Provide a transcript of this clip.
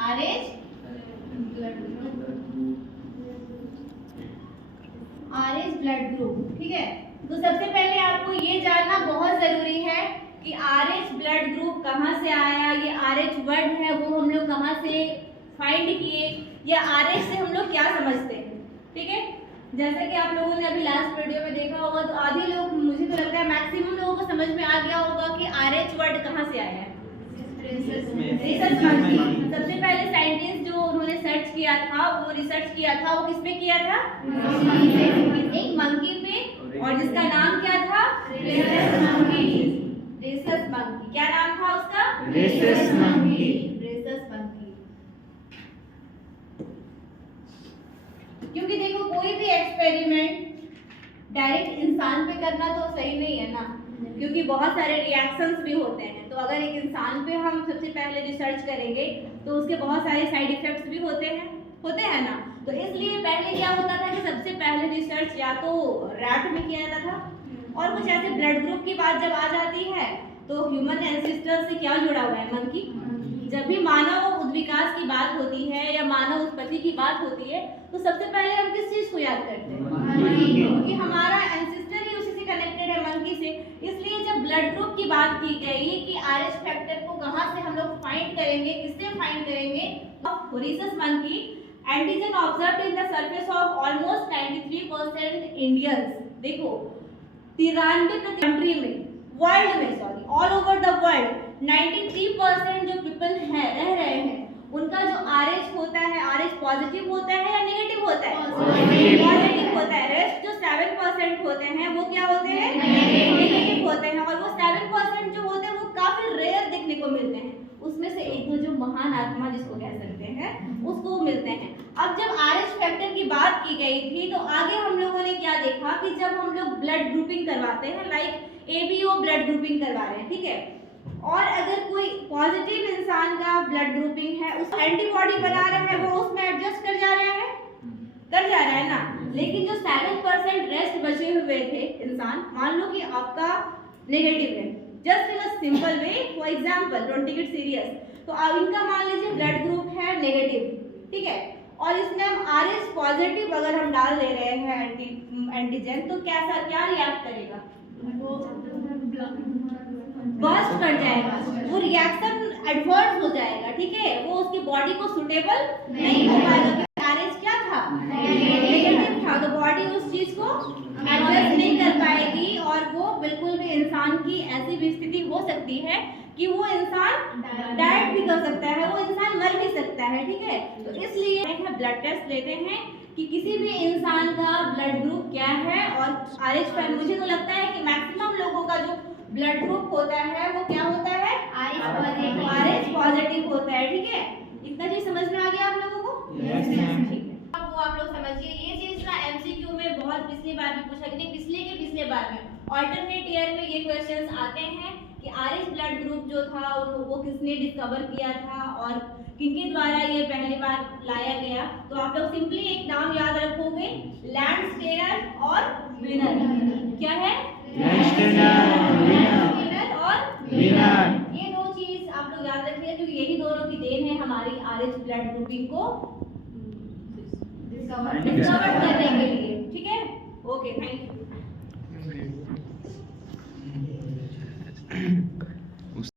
RH blood group. ठीक है, तो सबसे पहले आपको ये जानना बहुत जरूरी है कि RH ब्लड ग्रुप कहाँ से आया, ये RH वर्ड है वो हम लोग कहाँ से फाइंड किए, या RH से हम लोग क्या समझते हैं। ठीक है, जैसे कि आप लोगों ने अभी लास्ट वीडियो में देखा होगा, तो आधे लोग, मुझे तो लगता है मैक्सिमम लोगों को समझ में आ गया होगा कि RH वर्ड कहाँ से आया है। Research monkey. सबसे पहले साइंटिस्ट जो उन्होंने सर्च किया था, वो रिसर्च किया था, वो किस पे किया था? एक मंकी पे, और जिसका नाम क्या था? Rhesus monkey. रेसस मंकी, क्या नाम था उसका? Rhesus monkey. Rhesus monkey. क्योंकि देखो, कोई भी एक्सपेरिमेंट डायरेक्ट इंसान पे करना तो सही नहीं है ना, क्योंकि बहुत सारे रिएक्शंस भी होते हैं। तो अगर एक इंसान पे हम सबसे पहले रिसर्च करेंगे तो उसके बहुत सारे साइड इफेक्ट्स भी होते हैं ना। तो इसलिए पहले क्या होता था कि सबसे पहले रिसर्च या तो रैट में किया जाता था, और कुछ ऐसे ब्लड ग्रुप की बात जब आ जाती है तो ह्यूमन एंसेस्टर से क्या जुड़ा हुआ है? मंकी। जब भी मानव उद्विकास की बात होती है या मानव उत्पत्ति की बात होती है, तो सबसे पहले हम किस चीज को याद करते हैं? क्योंकि हमारा एंसेस्टर ही उसी से कनेक्टेड है, मंकी से। इसलिए जब ब्लड ग्रुप की बात की गई कि RH फैक्टर को कहां से हम लोग फाइंड करेंगे, किससे फाइंड करेंगे? Rhesus monkey antigen observed in the surface of almost 93% Indians. देखो, 93% कंट्री में, वर्ल्ड में, sorry, all over the world 93% जो पीपल है रह रहे हैं, उनका जो RH होता है, RH पॉजिटिव होता है या नेगेटिव होता है? पॉजिटिव होता है। रेस्ट जो 7% होते हैं वो क्या होते हैं? नेगेटिव होते हैं। और वो 7% जो होते हैं वो काफी रेयर देखने को मिलते हैं। उसमें से एक दो जो महान आत्मा जिसको कह सकते हैं, उसको मिलते हैं। अब जब RH फैक्टर की बात की गई थी, तो आगे हम लोगों ने क्या देखा कि जब हम लोग ब्लड ग्रुपिंग करवाते हैं, लाइक ABO ब्लड ग्रुपिंग करवा रहे हैं, ठीक है, और अगर कोई पॉजिटिव इंसान का ब्लड ग्रुपिंग है, उस एंटीबॉडी बना रहा है, वो उसमें एडजस्ट कर जा रहा है ना। लेकिन जो 7% रेस्ट बचे हुए थे इंसान, मान लो कि आपका नेगेटिव है, just in a simple way, for example, don't take it serious, तो आप इनका मान लीजिए ब्लड ग्रुप है नेगेटिव, ठीक है, और इसमें हम RH पॉजिटिव अगर हम डाल दे रहे हैं एंटीजन, तो क्या रिएक्ट करेगा? बस्ट कर जाएगा, वो रिएक्शन एडवर्स हो जाएगा। ठीक है, वो उसकी बॉडी को सुटेबल नहीं हो पाएगा, क्योंकि RH क्या था? नेगेटिव था। तो बॉडी उस चीज को एडजस्ट नहीं कर पाएगी, और वो बिल्कुल भी इंसान की ऐसी भी स्थिति हो सकती है कि वो इंसान डाइट भी कर सकता है, वो इंसान मर भी सकता है। ठीक है, तो इसलिए ब्लड टेस्ट लेते हैं कि किसी भी इंसान का ब्लड ग्रुप क्या है, और RH मुझे तो लगता है कि मैक्सिमम लोगों का जो ब्लड ग्रुप होता है वो क्या होता है? RH पॉजिटिव होता है। ठीक है, इतना चीज समझ में आ गया आप लोगों को? Yes, ma'am. ठीक है, अब वो आप लोग समझिए। ये चीज ना MCQ में बहुत पिछली बार भी पूछा, नहीं पिछले बार में ऑल्टरनेट ईयर में ये क्वेश्चंस आते हैं कि RH ब्लड ग्रुप जो था वो किसने डिस्कवर किया था और किनके द्वारा ये पहली बार लाया गया। तो आप लोग सिंपली एक नाम याद रखोगे, लैंडस्टेनर और विनर। क्या है? लैंडस्टेनर और विनर। ये दो चीज आप लोग याद रखिए, क्योंकि यही दोनों की देन है हमारी RH ब्लड ग्रुपिंग को डिस्कवर करने के लिए। ठीक है, ओके, थैंक यू।